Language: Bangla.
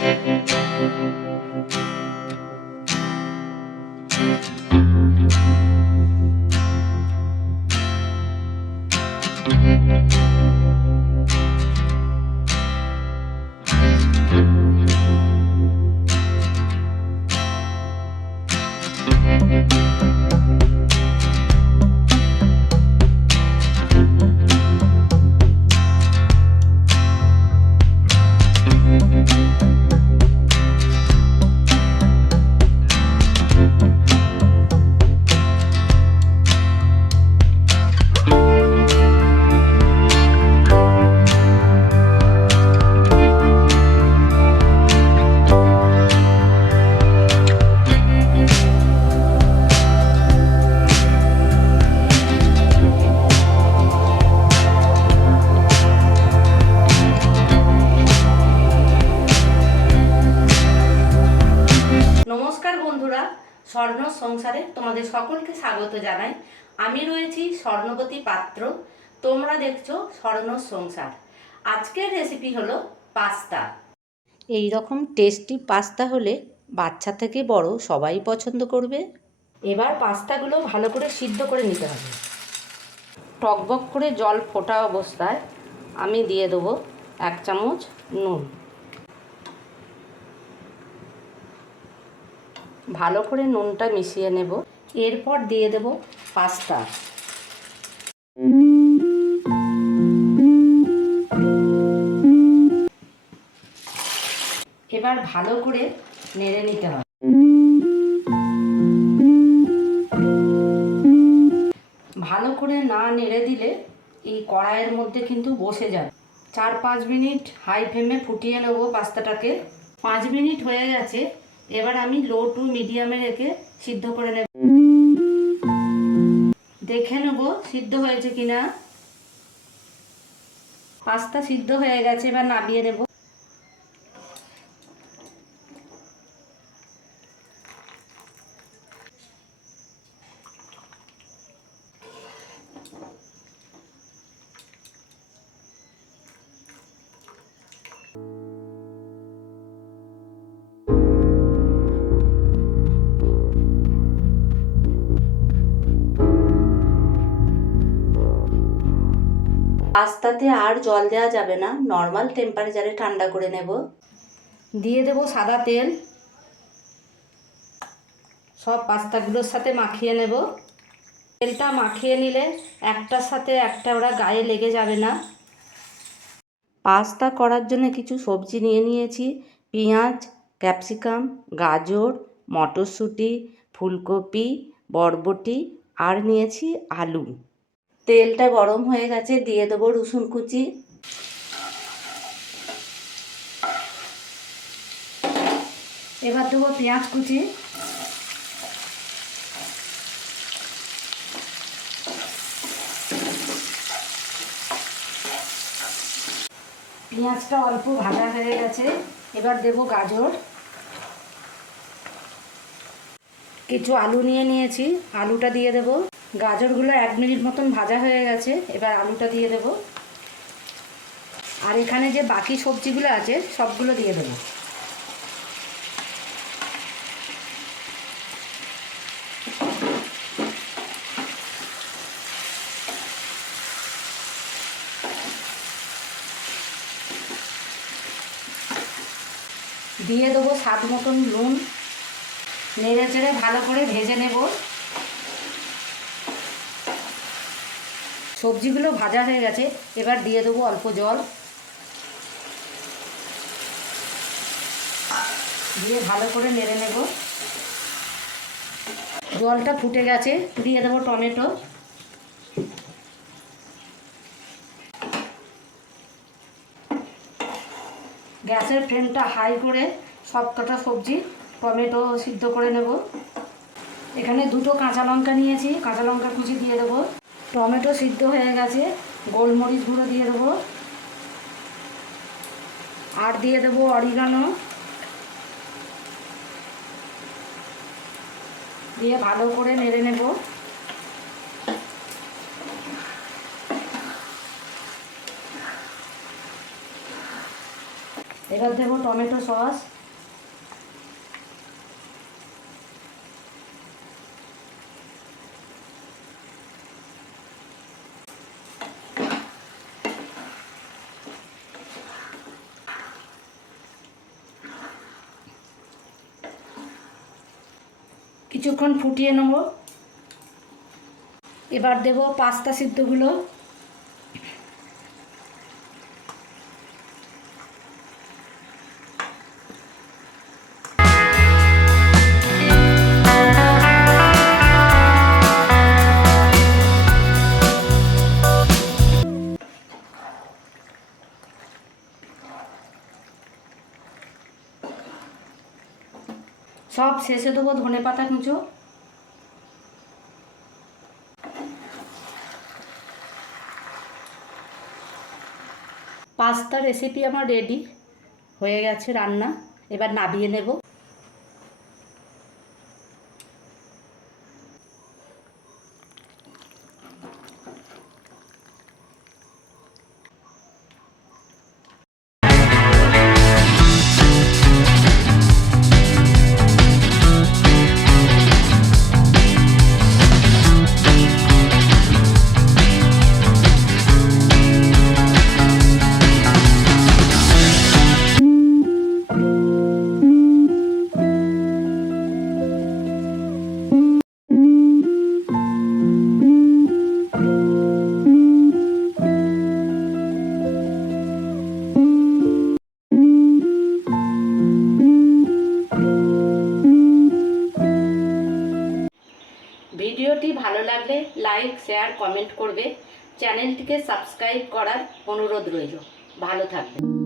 Thank you. স্বর্ণ সংসারে তোমাদের সকলকে স্বাগত জানাই। আমি রয়েছি স্বর্ণবতী পাত্র। তোমরা দেখছ স্বর্ণ সংসার। আজকের রেসিপি হলো পাস্তা। এই রকম টেস্টি পাস্তা হলে বাচ্চা থেকে বড় সবাই পছন্দ করবে। এবার পাস্তাগুলো ভালো করে সিদ্ধ করে নিতে হবে। টকবক করে জল ফোটা অবস্থায় আমি দিয়ে দেবো এক চামচ নুন। ভালো করে নুনটা মিশিয়ে নেব। এরপর দিয়ে দেব পাস্তা। এবার ভালো করে নেড়ে নিতে হবে। ভালো করে না নেড়ে দিলে এই কড়াইয়ের মধ্যে কিন্তু বসে যাবে। চার পাঁচ মিনিট হাই ফ্লেমে ফুটিয়ে নেব পাস্তাটাকে। পাঁচ মিনিট হয়ে গেছে। এবার আমি লো টু মিডিয়ামে রেখে সিদ্ধ করে নেব। দেখে নেব সিদ্ধ হয়েছে কিনা। পাস্তা সিদ্ধ হয়ে গেছে, এবার নামিয়ে নেব। পাস্তাতে আর জল দেওয়া যাবে না। নর্মাল টেম্পারেচারে ঠান্ডা করে নেব। দিয়ে দেব সাদা তেল। সব পাস্তাগুলোর সাথে মাখিয়ে নেব। তেলটা মাখিয়ে নিলে একটার সাথে একটা ওরা গায়ে লেগে যাবে না। পাস্তা করার জন্য কিছু সবজি নিয়ে নিয়েছি। পেঁয়াজ, ক্যাপসিকাম, গাজর, মটরশুঁটি, ফুলকপি, বরবটি, আর নিয়েছি আলু। তেলটা গরম হয়ে গেছে, দিয়ে দেবো রসুন কুচি। এবার দেবো পেঁয়াজ কুচি। পেঁয়াজটা অল্প ভাজা হয়ে গেছে, এবার দেবো গাজর। কিছু আলু নিয়ে নিয়েছি। আলুটা দিয়ে দেবো। গাজরগুলো এক মিনিট মতন ভাজা হয়ে গেছে, এবার আলুটা দিয়ে দেব। আর এখানে যে বাকি সবজিগুলো আছে, সবগুলো দিয়ে দেবো। দিয়ে দেবো স্বাদ মতন নুন। নেড়ে চেড়ে ভালো করে ভেজে নেব। সবজিগুলো ভাজা হয়ে গেছে, এবার দিয়ে দেবো অল্প জল। দিয়ে ভালো করে নেড়ে নেব। জলটা ফুটে গেছে, দিয়ে দেবো টমেটো। গ্যাসের ফ্লেমটা হাই করে সব কটা সবজি টমেটো সিদ্ধ করে নেব। এখানে দুটো কাঁচা লঙ্কা নিয়েছি, কাঁচা লঙ্কা কুচি দিয়ে দেবো। টমেটো সিদ্ধ হয়ে গেছে, গোলমরিচ গুঁড়ো দিয়ে দেবো। আর দিয়ে দেবো অরিগানো। দিয়ে ভালো করে নেড়ে নেব। এবার দেবো টমেটো সস। কিছুক্ষণ ফুটিয়ে নেব। এবার দেব পাস্তা সিদ্ধগুলো। সব শেষে দেবো ধনে পাতা কুঁচো। পাস্তা রেসিপি আমার রেডি হয়ে গেছে রান্না, এবার নাবিয়ে নেব। ভালো লাগলে লাইক শেয়ার কমেন্ট করবে। চ্যানেলটিকে সাবস্ক্রাইব করার অনুরোধ রইল। ভালো থাকবে